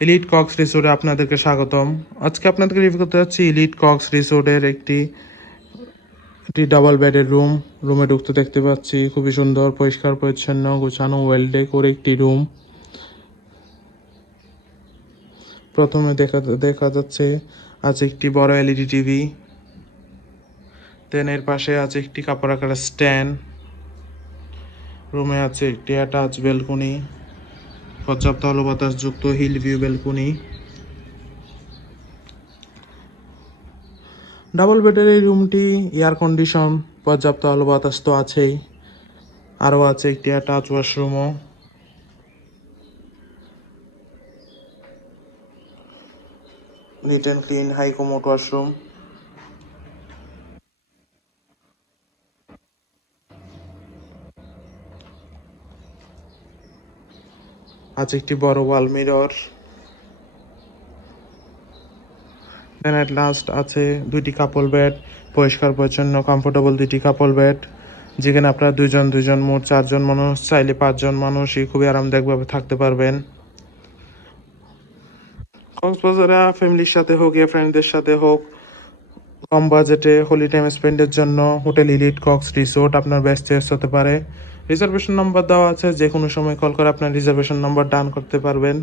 Elite Cox রিসোর্টে আপনাদেরকে স্বাগতম। আজকে আপনাদেরকে রিভিউ করতে যাচ্ছি ইলিট কক্স রিসোর্টের একটি ডাবল বেডের রুমে ঢুকতে দেখতে পাচ্ছি খুবই সুন্দর, পরিষ্কার পরিচ্ছন্ন, গোছানো, ওয়েল ডেকোর একটি রুম। প্রথমে দেখা যাচ্ছে আছে একটি বড় এলইডি টিভি, দেন এর পাশে আছে একটি কাপড় রাখার স্ট্যান্ড। রুমে আছে একটি অ্যাটাচ ব্যালকনি, পর্যাপ্ত আলো বাতাসযুক্ত হিল ভিউ ব্যালকনি। ডাবল বেডের এই রুমটি এয়ার কন্ডিশন, পর্যাপ্ত আলো বাতাস তো আছেই, আরও আছে একটি অ্যাটাচ ওয়াশরুমও। Neat and clean high commode washroom. আছে একটি বড় wall mirror. Then at last আছে দুইটি কাপল বেড, পরিষ্কার পরিচ্ছন্ন কমফোর্টেবল দুইটি কাপল বেড, যেখানে আপনারা দুজন মোট 4জন মানুষ, চাইলে 5জন মানুষই খুবই আরামদায়কভাবে থাকতে পারবেন। কক্সবাজারে ফ্যামিলির সাথে হোক ইয়া ফ্রেন্ডদের সাথে হোক, কম বাজেটে হোলি টাইম স্পেন্ডের জন্য হোটেল ইলিট কক্স রিসোর্ট আপনার বেস্ট চয়েস হতে পারে। রিজার্ভেশন নাম্বার দেওয়া আছে, যে কোনো সময় কল করে আপনার রিজার্ভেশন নাম্বার ডান করতে পারবেন।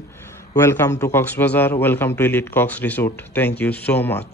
Welcome to Cox's Bazar, welcome to elite Cox resort. Thank you so much.